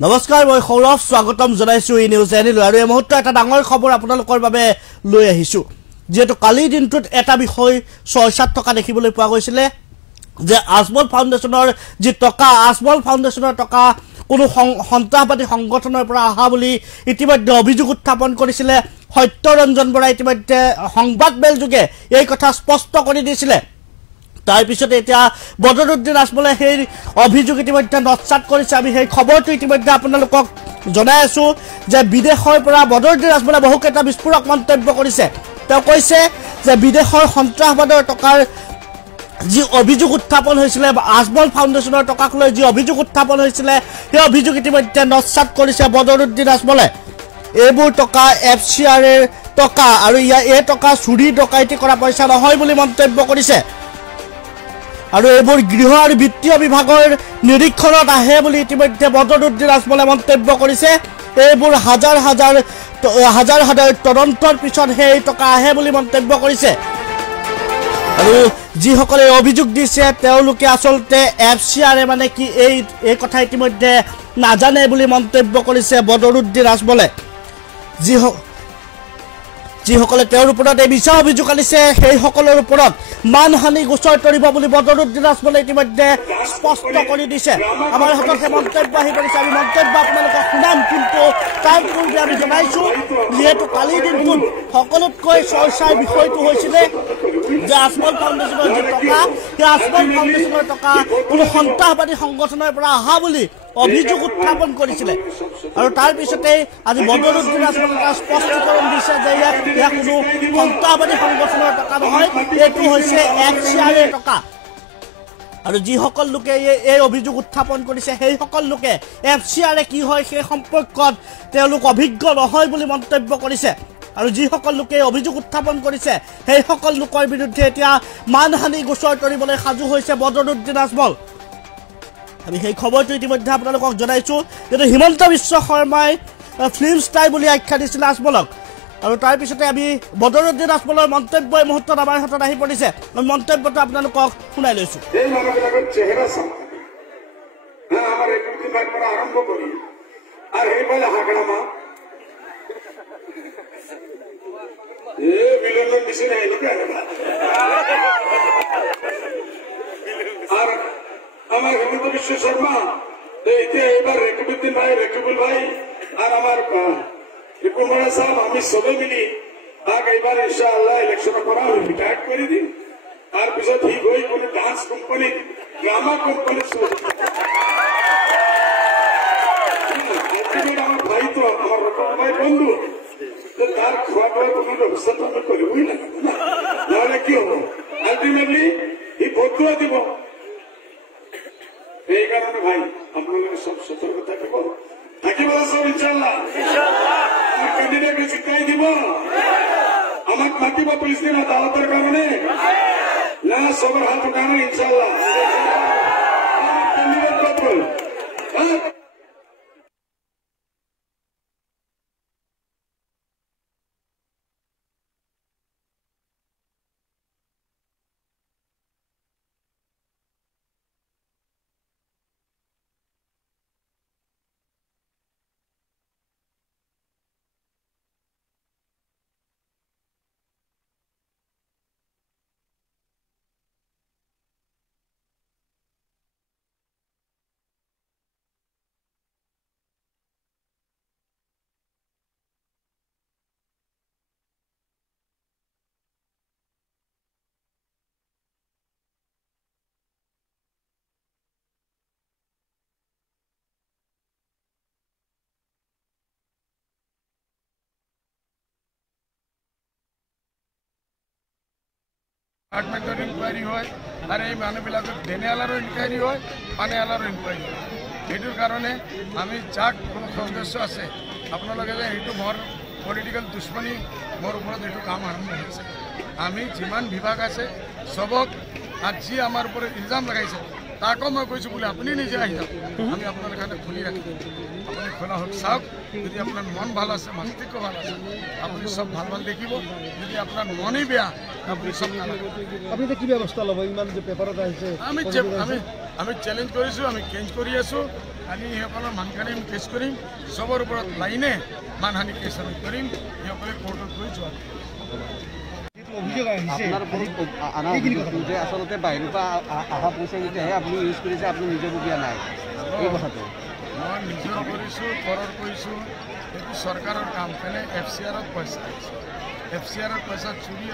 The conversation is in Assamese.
নমস্কাৰ মই সৌৰভ স্বাগতম জনাইছো এই নিউজ এনিলো আৰু এই মুহূৰ্তত এটা ডাঙৰ খবৰ আপোনালোকৰ বাবে লৈ আহিছো যেটো কালি দিনটোত এটা বিষয় চৰ্চাত থকা দেখিবলৈ পোৱা গৈছিল যে আজমল ফাউণ্ডেশ্যনৰ যি টকা আজমল ফাউণ্ডেশ্যনৰ টকা কোনো সন্ত্ৰাসবাদী সংগঠনৰ পৰা আহা বুলি ইতিমধ্যে অভিযোগ উত্থাপন কৰিছিল সত্যৰঞ্জন বৰাই ইতিমধ্যে সংবাদ মেল যোগে এই কথা স্পষ্ট কৰি দিছিল তাৰ পিছতে এতিয়া বদৰুদ্দিন আজমলে সেই অভিযোগ ইতিমধ্যে নস্যাৎ কৰিছে আমি সেই খবৰটো ইতিমধ্যে আপোনালোকক জনাই আছো যে বিদেশৰ পৰা বদৰুদ্দিন আজমলে বহুকেইটা বিস্ফোৰক মন্তব্য কৰিছে তেওঁ কৈছে যে বিদেশৰ সন্ত্ৰাসবাদৰ টকাৰ যি অভিযোগ উত্থাপন হৈছিল আজমল ফাউণ্ডেশ্যনৰ টকাক লৈ যি অভিযোগ উত্থাপন হৈছিল সেই অভিযোগ ইতিমধ্যে নস্যাৎ কৰিছে বদৰুদ্দিন আজমলে এইবোৰ টকা FCR এৰ টকা আৰু এই টকা চুৰি ডকাইতি কৰা পইচা নহয় বুলি মন্তব্য কৰিছে আৰু এইবোৰ গৃহ আৰু বিত্তীয় বিভাগৰ নিৰীক্ষণত আহে বুলি ইতিমধ্যে বদৰুদ্দিন আজমলে মন্তব্য কৰিছে এইবোৰ হাজাৰ হাজাৰ তদন্তৰ পিছত সেই টকা আহে বুলি মন্তব্য কৰিছে আৰু যিসকলে অভিযোগ দিছে তেওঁলোকে আসলতে FCR মানে কি এই কথা ইতিমধ্যে নাজানে বুলি মন্তব্য কৰিছে বদৰুদ্দিন আজমলে যিসকলে তেওঁৰ ওপৰত এই মিছা অভিযোগ আনিছে সেই সকলৰ ওপৰত মানহানি গোচৰ তৰিব বুলি বদৰুদ্দিন আজমলে ইতিমধ্যে স্পষ্ট কৰি দিছে আমাৰ হাতত মন্তব্য আহি পৰিছে আমি মন্তব্য আপোনালোকক শুনাম কিন্তু তাৰ পূৰ্বে আমি জনাইছো যিহেতু কালি দিনটোত সকলোতকৈ চৰ্চাৰ বিষয়টো হৈছিল যে আজমল ফাউণ্ডেশ্যনৰ যি টকা সেই আজমল ফাউণ্ডেশ্যনৰ টকা কোনো সন্ত্ৰাসবাদী সংগঠনৰ পৰা অহা বুলি অভিযোগ উত্থাপন কৰিছিল আৰু তাৰ পিছতে আজি বদৰুদ্দিন আজমলে স্পষ্টীকৰণ দিছে যে ইয়াক কোনো সন্ত্ৰাসবাদী সংগঠনৰ টকা নহয় এইটো হৈছে FCR এৰ টকা আৰু যিসকল লোকে এই অভিযোগ উত্থাপন কৰিছে সেই সকল লোকে FCR কি হয় সেই সম্পৰ্কত তেওঁলোক অভিজ্ঞ নহয় বুলি মন্তব্য কৰিছে আৰু যিসকল লোকে অভিযোগ উত্থাপন কৰিছে সেই সকল লোকৰ বিৰুদ্ধে এতিয়া মানহানি গোচৰ তৰিবলৈ সাজু হৈছে বদৰুদ্দিন আজমল আমি সেই খবৰটো ইতিমধ্যে আপোনালোকক জনাইছো যে হিমন্ত বিশ্ব শৰ্মাই ফিল্ম ষ্টাৰ বুলি আখ্যা দিছিল আজমলক আৰু তাৰ পিছতে আমি বদৰুদ্দিন আজমলৰ মন্তব্য এই মুহূৰ্তত আমাৰ হাতত আহি পৰিছে মন্তব্যটো আপোনালোকক শুনাই লৈছো এই মানুহবিলাকৰ চেহেৰা চাম আমাৰ একত্ৰিত পৰা আৰম্ভ কৰি আৰু সেইফালে হাগৰামা বিলনৰ নিচিনা এনেকুৱা আৰু আমাৰ হিমন্ত বিশ্ব শৰ্মা এতিয়া এইবাৰ ৰেকিবুল ভাই আৰ আমাৰ ৰিপুমাৰা সাহেব আমি সবে মিলি তাক এইবাৰ ইনশাআল্লাহ ইলেকশনেৰ পৰা আমি রিটায়ার্ড করে দিম তার পিছত হি গই কোনো ডান্স কোম্পানি ড্রামা কোম্পানি আমার ভাই তো আমার রকম ভাই বন্ধু তার খোৱা বোৱা কোনো ব্যৱস্থা আমি কৰিবই লাগিব নহলে কি হব আলটিমেটলি হি ভোটুৱা দিব এই কারণে ভাই আপনাদের সব সতর্ক থাকিব সব ইনশাআল্লাহ আমার ক্যান্ডিডেটকে জিতাই দিব আমাক মাতিব প্রেসিডেন্ট আদালতের কারণে না সবার হাত উঠানো ইনশাআল্লাহ ক্যান্ডিডেট বদল ডিপাৰ্টমেন্টৰ ইনকুৱাৰী হয় আৰু এই মানুহবিলাকক দেনেৱালাৰো ইনকুৱাৰী হয় পানেৱালাৰো ইনকুৱাৰী হয় সেইটোৰ কাৰণে আমি যাক কোনো সদস্য আছে আপোনালোকে যে সেইটো মোৰ পলিটিকেল দুশ্মনী মোৰ ওপৰত এইটো কাম আৰম্ভ হৈছে আমি যিমান বিভাগ আছে সবক আৰু যি আমাৰ ওপৰত ইলজাম লগাইছে তাকো মই কৈছোঁ বোলে আপুনি নিজে আহি যাওক আমি আপোনালোকৰ কাৰণে খুলি ৰাখিম আপুনি খোলা হওক চাওক যদি আপোনাৰ মন ভাল আছে মস্তিষ্ক ভাল আছে আপুনি সব ভাল ভাল দেখিব যদি আপোনাৰ মনেই বেয়া আপুনি সব আপনি কি ব্যবস্থা লব ইমান যে পেপারত আহিছে আমি চ্যালেঞ্জ কৰিছো আমি চেঞ্জ কৰি আছো কালি সেইসকলৰ মানহানি আমি কেছ কৰিম চবৰ ওপৰত লাইনে মানহানি কেছ আমি কৰিম সেইসকলে কোৰ্টত গৈ যোৱা আচলতে বাহিৰৰ পৰা অহা পইচাকেইটাহে আপুনি ইউজ কৰিছে আপুনি নিজে বুজা নাই এই কথাটো মই নিজৰ কৰিছোঁ ঘৰৰ কৰিছোঁ এইটো চৰকাৰৰ কাম কেনে FCR পইচা আহিছে FCR পইচা চুৰি